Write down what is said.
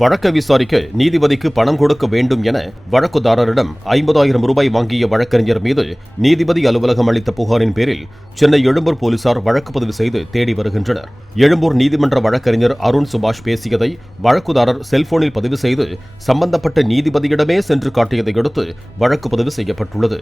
வழக்கை விசாரிக்க நீதிபதிக்கு பணம் கொடுக்க வேண்டும் என வழக்குதாரரிடம் 50,000 ரூபாய் வாங்கிய வழக்கறிஞர் மீது நீதிபதி அலுவலகம் அளித்த புகாரின் பேரில் சென்னை எழும்பூர் போலீசார் வழக்கு பதிவு செய்து தேடி வருகின்றனர். எழும்பூர் நீதிமன்ற வழக்கறிஞர் அருண் சுபாஷ் பேசியதை வழக்குதாரர் செல்போனில் பதிவு செய்து சம்பந்தப்பட்ட நீதிபதியிடமே சென்று காட்டியதை அடுத்து வழக்கு பதிவு செய்யப்பட்டுள்ளது.